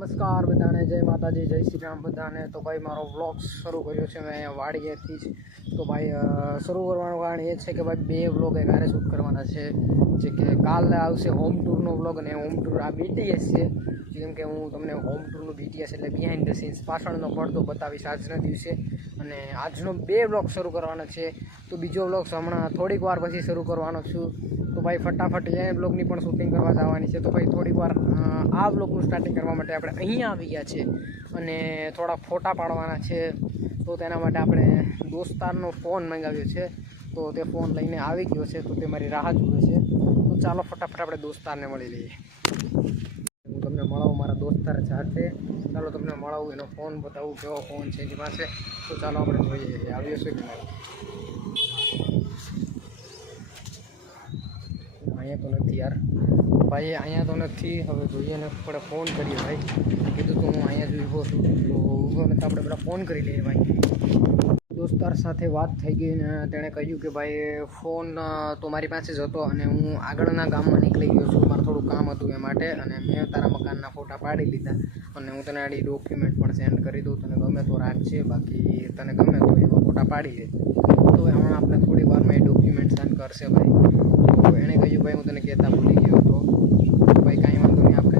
નમસ્કાર બધાને, જય માતાજી, જય શ્રી રામ બધાને। તો ભાઈ મારો વ્લોગ શરૂ કર્યો છે મેં અહીંયા વાડીએથી જ। તો ભાઈ શરૂ કરવાનું કારણ એ છે કે ભાઈ બે વ્લોગ એકારે શૂટ કરવાના છે, જે કે કાલે આવશે હોમ ટૂરનો વ્લોગ અને હોમ ટૂર આ BTS છે। જેમ કે હું તમને હોમ ટૂરનું BTS એટલે બિહાઇન્ડ ધ સીન્સ પાછળનો પડદો બતાવીશ આજના દિવસે, અને આજનો બે વ્લોગ શરૂ કરવાનો છે। તો બીજો વ્લોગ હમણાં થોડીક વાર પછી શરૂ કરવાનો છું। તો ભાઈ ફટાફટ એ બ્લોગની પણ શૂટિંગ કરવા જવાની છે। તો ભાઈ થોડીક વાર આ બ્લોગનું સ્ટાર્ટિંગ કરવા માટે આપણે અહીંયા આવી ગયા છે અને થોડા ફોટા પાડવાના છે। તો તેના માટે આપણે દોસ્તારનો ફોન મંગાવ્યો છે, તો તે ફોન લઈને આવી ગયો છે, તો તે મારી રાહ જુએ છે। તો ચાલો ફટાફટ આપણે દોસ્તારને મળી લઈએ। હું તમને મળાવું મારા દોસ્તાર સાથે, ચાલો તમને મળાવું, એનો ફોન બતાવું કેવો ફોન છે એની પાસે। તો ચાલો આપણે જોઈએ આવ્યો છે કે નહીં। અહીંયા તો નથી યાર ભાઈ, અહીંયા તો નથી। હવે જોઈએ ને, આપણે ફોન કરીએ ભાઈ। કીધું તો હું અહીંયા જ ઊભો છું, તો ઊભો નથી, આપણે પેલા ફોન કરી લઈએ ભાઈ। દોસ્તાર સાથે વાત થઈ ગઈ ને તેણે કહ્યું કે ભાઈ ફોન તો મારી પાસે જ હતો અને હું આગળના ગામમાં નીકળી ગયો છું, મારે થોડું કામ હતું એ માટે, અને મેં તારા મકાનના ફોટા પાડી લીધા અને હું તને આડી ડોક્યુમેન્ટ પણ સેન્ડ કરી દઉં, તને ગમે તો રાખજે, બાકી તને ગમે તો એવા ફોટા પાડી લેજે। તો હમણાં આપણે થોડી વારમાં એ ડોક્યુમેન્ટ સેન્ડ કરશે ભાઈ। તો એણે કહ્યું ભાઈ હું તને કહેતા ભૂલી ગયો હતો, ભાઈ કાંઈ વાંધો નહીં, આપણે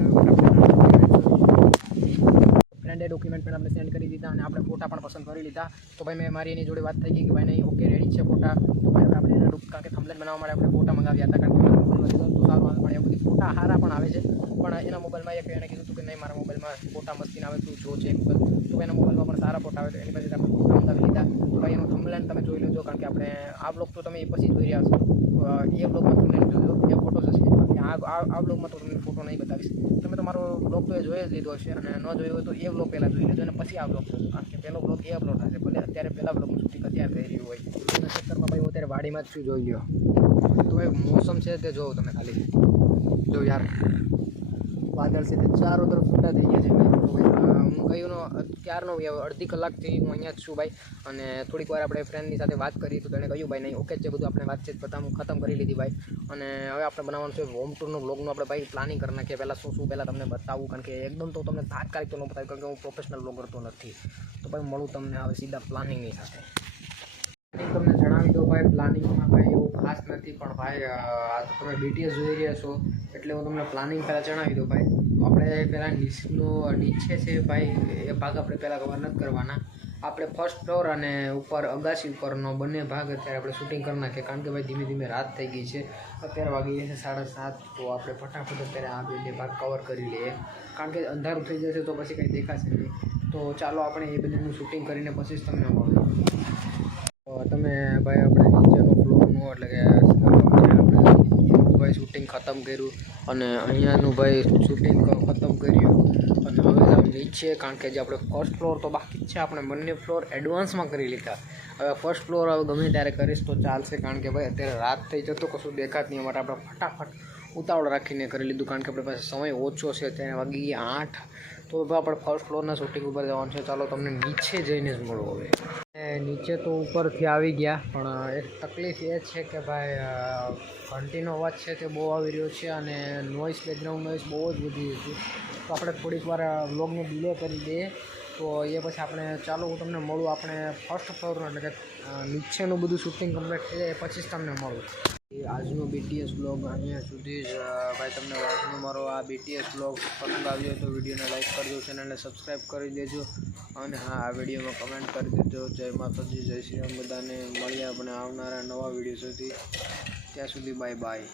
ફ્રેન્ડે ડોક્યુમેન્ટ પણ આપણે સેન્ડ કરી દીધા અને આપણે ફોટા પણ પસંદ કરી લીધા। તો ભાઈ મેં મારી એની જોડે વાત થઈ ગઈ કે ભાઈ નહીં ઓકે રેડી છે ફોટા। તો ભાઈ આપણે એના કારણ કે થંબનેલ બનાવવા માટે આપણે ફોટા મંગાવ્યા હતા, કારણ કે મારા મોબાઈલમાં તો સારું આવે, પણ એ બધી ફોટા સારા પણ આવે છે, પણ એના મોબાઈલમાં એક એણે કીધું હતું કે નહીં મારા મોબાઈલમાં ફોટા મસ્તીને આવે, તું જો ચેક કર। તો એના મોબાઈલમાં પણ સારા ફોટા આવે, તો એની પાસે આપણે ફોટા મંગાવી લીધા। તો ભાઈ એનું થંબનેલ તમે જોઈ લેજો, કારણ કે આપણે આ બ્લોગ તો તમે એ પછી જોઈ રહ્યા છો, એ બ્લોગમાં થંબનેલ જોજો, એ ફોટો હશે, બાકી આ બ્લોગમાં તો તમને ફોટો નહીં બતાવીશ। તમે તમારો બ્લોગ તો એ જોઈ જ લીધો હશે, અને ન જોયો હોય તો એ બ્લોગ પહેલાં જોઈ લેજો અને પછી આ બ્લોગ જોજો, કારણ કે પહેલો બ્લોગ એ અપલોડ થશે, ભલે અત્યારે પહેલા બ્લોગનું શૂટિંગ અત્યારે થઈ રહ્યું હોય। એના ચક્કરમાં ભાઈ હું અત્યારે વાડીમાં જ છું, જોઈ લ્યો। તો ભાઈ મોસમ છે તે જોવો તમે ખાલી, જો યાર વાદળ છે તે ચારો તરફ છૂટા થઈ ગયા છે ભાઈ। તો ભાઈ હું કહ્યું ક્યારનો અડધી કલાકથી હું અહીંયા જ છું ભાઈ, અને થોડીક વાર આપણે ફ્રેન્ડની સાથે વાત કરી, તો તેણે કહ્યું ભાઈ નહીં ઓકે છે બધું, આપણે વાતચીત ખતમ કરી લીધી ભાઈ, અને હવે આપણે બનાવવાનું છે હોમ ટૂરનો બ્લોગનું આપણે ભાઈ પ્લાનિંગ કરી નાખીએ। પહેલાં શું પહેલાં તમને બતાવું, કારણ કે એકદમ તો તમને તાત્કાલિક તો ન બતાવ્યું, કારણ કે હું પ્રોફેશનલ બ્લોગર તો નથી। તો ભાઈ મળું તમને હવે સીધા પ્લાનિંગની સાથે। તમને જણાવી દો ભાઈ, પ્લાનિંગમાં ભાઈ એવું ખાસ નથી, પણ ભાઈ આ તો તમે BTS જોઈ રહ્યા છો એટલે હું તમને પ્લાનિંગ પહેલાં જણાવી દઉં ભાઈ। તો આપણે પહેલાં નીચે છે ભાઈ એ ભાગ આપણે પહેલાં કવર નથી કરવાના, આપણે ફર્સ્ટ ફ્લોર અને ઉપર અગાસી ઉપરનો બંને ભાગ અત્યારે આપણે શૂટિંગ કરી નાખીએ, કારણ કે ભાઈ ધીમે ધીમે રાત થઈ ગઈ છે, અત્યારે વાગી છે 7:30। તો આપણે ફટાફટ અત્યારે આ બે ભાગ કવર કરી લઈએ, કારણ કે અંધારું થઈ જશે તો પછી કંઈ દેખાશે નહીં। તો ચાલો આપણે એ બંનેનું શૂટિંગ કરીને પછી જ તમને મળો। તમે ભાઈ આપણે નીચેનો ફ્લોરનું એટલે કે ભાઈ શૂટિંગ ખતમ કર્યું, અને અહીંયાનું ભાઈ શૂટિંગ ખતમ કર્યું, અને હવે જાવ નીચે, કારણ કે જે આપણે ફર્સ્ટ ફ્લોર તો બાકી જ છે, આપણે બંને ફ્લોર એડવાન્સમાં કરી લીધા। હવે ફર્સ્ટ ફ્લોર હવે ગમે ત્યારે કરીશ તો ચાલશે, કારણ કે ભાઈ અત્યારે રાત થઈ જતો કશું દેખાત નહીં, માટે આપણે ફટાફટ ઉતાવળ રાખીને કરી લીધું, કારણ કે આપણી પાસે સમય ઓછો છે, ત્યાં વાગી ગયા 8। તો આપણે ફર્સ્ટ ફ્લોરના શૂટિંગ ઉપર જવાનું છે, ચાલો તમને નીચે જઈને જ મળો હવે। નીચે તો ઉપરથી આવી ગયા, પણ એક તકલીફ એ છે કે ભાઈ ઘંટીનો અવાજ છે તે બહુ આવી રહ્યો છે, અને નોઇસ બેકગ્રાઉન્ડ નોઇસ બહુ જ વધી ગયું, તો આપણે થોડીક વાર વ્લોગને ડિલે કરી દઈએ। તો એ પછી આપણે ચાલો હું તમને મળું આપણે ફર્સ્ટ ફ્લોરનું એટલે કે નીચેનું બધું શૂટિંગ કમ્પ્લીટ થઈ જાય પછી જ તમને મળું। આજનો BTS બ્લોગ અહીંયા સુધી જ ભાઈ। તમને આજનો મારો આ BTS બ્લોગ પસંદ આવ્યો તો વિડીયોને લાઈક કરજો, ચેનલને સબસ્ક્રાઈબ કરી દેજો, અને હા આ વિડીયોમાં કમેન્ટ કરી દેજો। જય માતાજી, જય શ્રી રામ બધાને। મળીએ આપણે આવનારા નવા વિડીયો સુધી, ત્યાં સુધી બાય બાય।